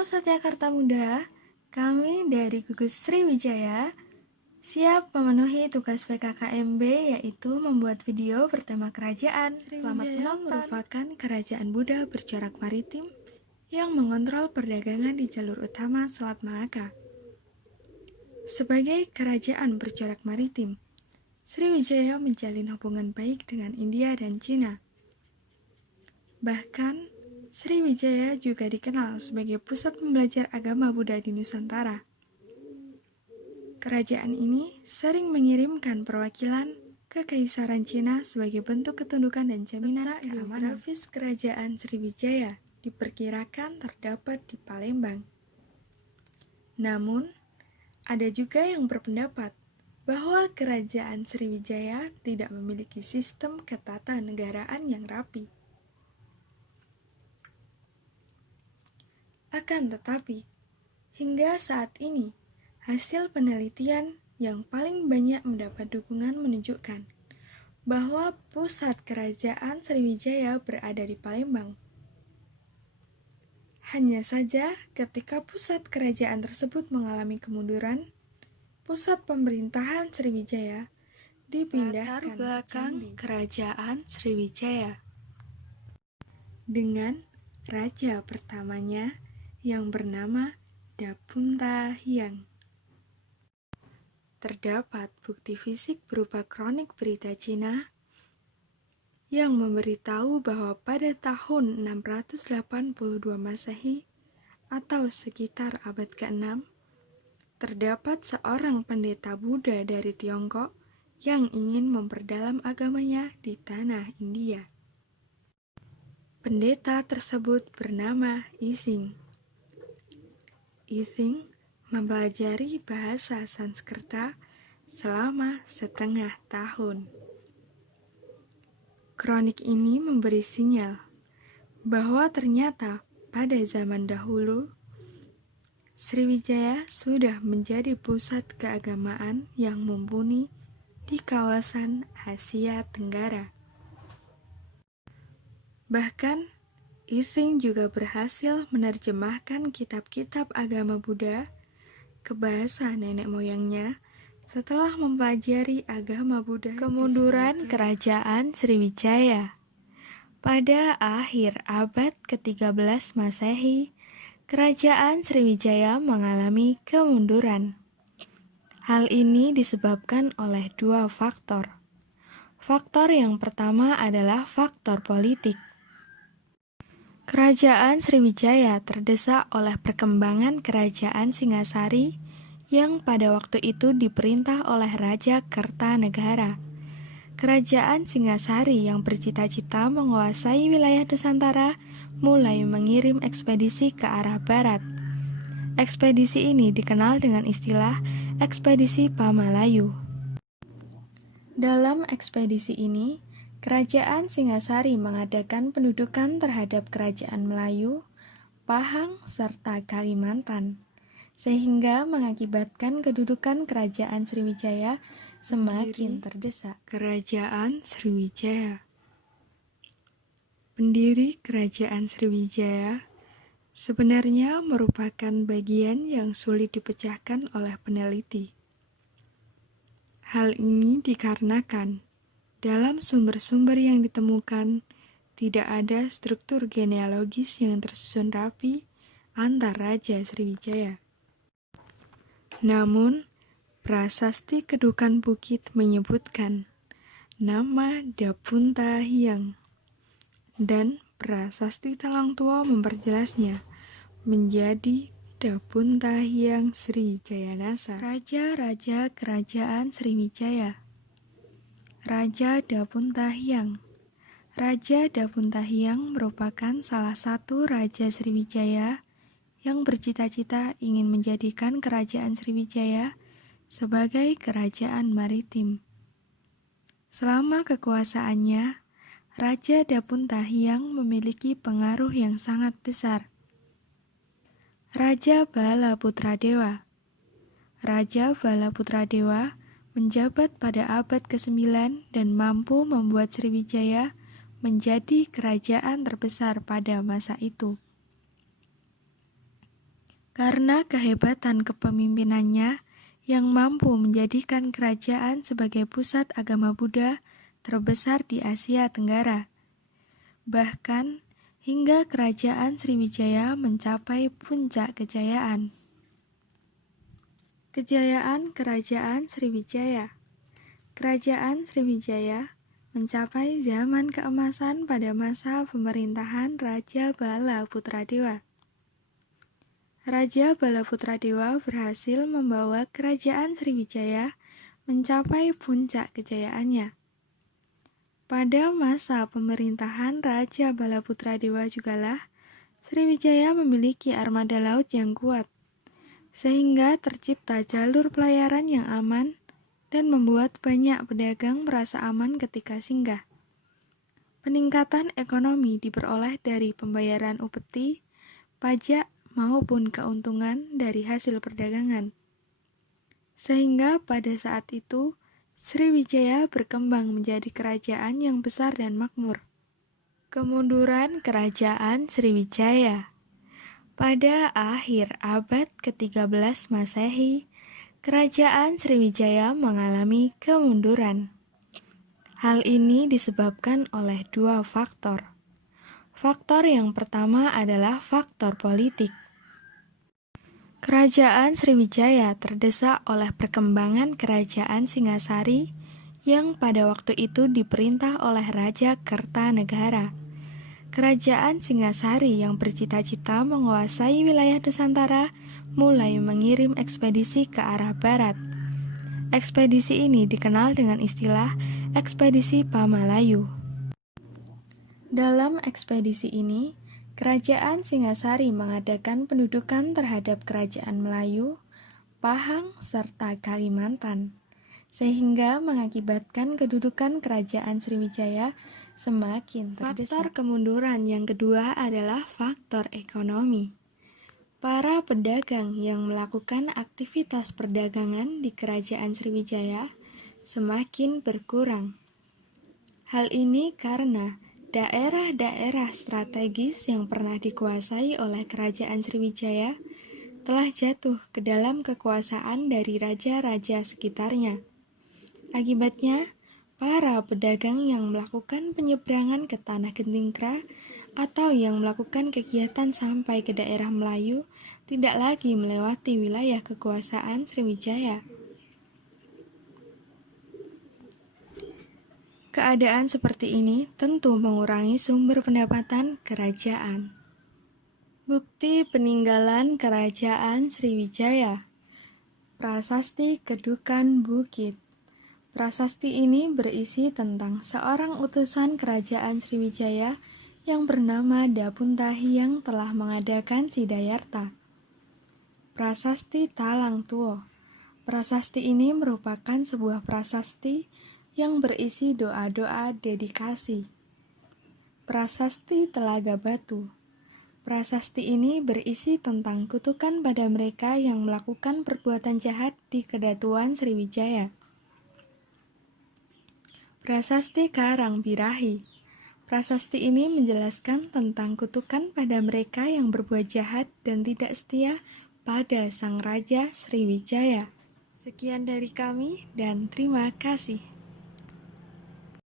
Halo Satyakarta Muda, kami dari Gugus Sriwijaya siap memenuhi tugas PKKMB yaitu membuat video bertema kerajaan. Selamat menonton. Merupakan kerajaan Buddha bercorak maritim yang mengontrol perdagangan di jalur utama Selat Malaka. Sebagai kerajaan bercorak maritim, Sriwijaya menjalin hubungan baik dengan India dan Cina. Bahkan, Sriwijaya juga dikenal sebagai pusat pembelajar agama Buddha di Nusantara. Kerajaan ini sering mengirimkan perwakilan ke Kekaisaran Cina sebagai bentuk ketundukan dan jaminan keamanan. Geografis kerajaan Sriwijaya diperkirakan terdapat di Palembang. Namun, ada juga yang berpendapat bahwa kerajaan Sriwijaya tidak memiliki sistem ketatanegaraan yang rapi. Akan tetapi, hingga saat ini, hasil penelitian yang paling banyak mendapat dukungan menunjukkan bahwa pusat kerajaan Sriwijaya berada di Palembang. Hanya saja, ketika pusat kerajaan tersebut mengalami kemunduran, pusat pemerintahan Sriwijaya dipindahkan ke belakang kerajaan Sriwijaya dengan raja pertamanya yang bernama Dapunta Hyang. Terdapat bukti fisik berupa kronik berita Cina yang memberitahu bahwa pada tahun 682 Masehi atau sekitar abad ke-6, terdapat seorang pendeta Buddha dari Tiongkok yang ingin memperdalam agamanya di tanah India. Pendeta tersebut bernama Ising. Ising mempelajari bahasa Sanskerta selama setengah tahun. Kronik ini memberi sinyal bahwa ternyata pada zaman dahulu Sriwijaya sudah menjadi pusat keagamaan yang mumpuni di kawasan Asia Tenggara. Bahkan, Ising juga berhasil menerjemahkan kitab-kitab agama Buddha ke bahasa nenek moyangnya setelah mempelajari agama Buddha. Kemunduran kerajaan Sriwijaya. Pada akhir abad ke-13 Masehi, kerajaan Sriwijaya mengalami kemunduran. Hal ini disebabkan oleh dua faktor. Faktor yang pertama adalah faktor politik. Kerajaan Sriwijaya terdesak oleh perkembangan kerajaan Singasari yang pada waktu itu diperintah oleh Raja Kertanegara. Kerajaan Singasari yang bercita-cita menguasai wilayah Nusantara mulai mengirim ekspedisi ke arah barat. Ekspedisi ini dikenal dengan istilah Ekspedisi Pamalayu. Dalam ekspedisi ini, Kerajaan Singasari mengadakan pendudukan terhadap kerajaan Melayu, Pahang, serta Kalimantan, sehingga mengakibatkan kedudukan kerajaan Sriwijaya semakin terdesak. Kerajaan Sriwijaya. Pendiri kerajaan Sriwijaya sebenarnya merupakan bagian yang sulit dipecahkan oleh peneliti. Hal ini dikarenakan dalam sumber-sumber yang ditemukan, tidak ada struktur genealogis yang tersusun rapi antar Raja Sriwijaya. Namun, Prasasti Kedukan Bukit menyebutkan nama Dapunta Hyang, dan Prasasti Talang Tua memperjelasnya menjadi Dapunta Hyang Srijayanasa. Raja-raja kerajaan Sriwijaya. Raja Dapunta Hyang. Raja Dapunta Hyang merupakan salah satu Raja Sriwijaya yang bercita-cita ingin menjadikan kerajaan Sriwijaya sebagai kerajaan maritim. Selama kekuasaannya, Raja Dapunta Hyang memiliki pengaruh yang sangat besar. Raja Bala Putradewa. Raja Bala Putradewa menjabat pada abad ke-9 dan mampu membuat Sriwijaya menjadi kerajaan terbesar pada masa itu. Karena kehebatan kepemimpinannya yang mampu menjadikan kerajaan sebagai pusat agama Buddha terbesar di Asia Tenggara. Bahkan, hingga kerajaan Sriwijaya mencapai puncak kejayaan. Kejayaan Kerajaan Sriwijaya. Kerajaan Sriwijaya mencapai zaman keemasan pada masa pemerintahan Raja Bala Putradewa. Raja Bala Putradewa berhasil membawa kerajaan Sriwijaya mencapai puncak kejayaannya. Pada masa pemerintahan Raja Bala Putradewa jugalah Sriwijaya memiliki armada laut yang kuat, sehingga tercipta jalur pelayaran yang aman dan membuat banyak pedagang merasa aman ketika singgah. Peningkatan ekonomi diperoleh dari pembayaran upeti, pajak, maupun keuntungan dari hasil perdagangan. Sehingga pada saat itu, Sriwijaya berkembang menjadi kerajaan yang besar dan makmur. Kemunduran Kerajaan Sriwijaya. Pada akhir abad ke-13 Masehi, Kerajaan Sriwijaya mengalami kemunduran. Hal ini disebabkan oleh dua faktor. Faktor yang pertama adalah faktor politik. Kerajaan Sriwijaya terdesak oleh perkembangan Kerajaan Singasari yang pada waktu itu diperintah oleh Raja Kertanegara. Kerajaan Singasari yang bercita-cita menguasai wilayah Nusantara mulai mengirim ekspedisi ke arah barat. Ekspedisi ini dikenal dengan istilah Ekspedisi Pamalayu. Dalam ekspedisi ini, Kerajaan Singasari mengadakan pendudukan terhadap Kerajaan Melayu, Pahang, serta Kalimantan, sehingga mengakibatkan kedudukan Kerajaan Sriwijaya semakin terdesak. Faktor kemunduran yang kedua adalah faktor ekonomi. Para pedagang yang melakukan aktivitas perdagangan di Kerajaan Sriwijaya semakin berkurang. Hal ini karena daerah-daerah strategis yang pernah dikuasai oleh Kerajaan Sriwijaya telah jatuh ke dalam kekuasaan dari raja-raja sekitarnya. Akibatnya, para pedagang yang melakukan penyeberangan ke Tanah Gentingkra atau yang melakukan kegiatan sampai ke daerah Melayu tidak lagi melewati wilayah kekuasaan Sriwijaya. Keadaan seperti ini tentu mengurangi sumber pendapatan kerajaan. Bukti peninggalan Kerajaan Sriwijaya. Prasasti Kedukan Bukit. Prasasti ini berisi tentang seorang utusan Kerajaan Sriwijaya yang bernama Dapuntahi yang telah mengadakan Sidayarta. Prasasti Talang Tuo. Prasasti ini merupakan sebuah prasasti yang berisi doa-doa dedikasi. Prasasti Telaga Batu. Prasasti ini berisi tentang kutukan pada mereka yang melakukan perbuatan jahat di Kedatuan Sriwijaya. Prasasti Karang Birahi. Prasasti ini menjelaskan tentang kutukan pada mereka yang berbuat jahat dan tidak setia pada Sang Raja Sriwijaya. Sekian dari kami dan terima kasih.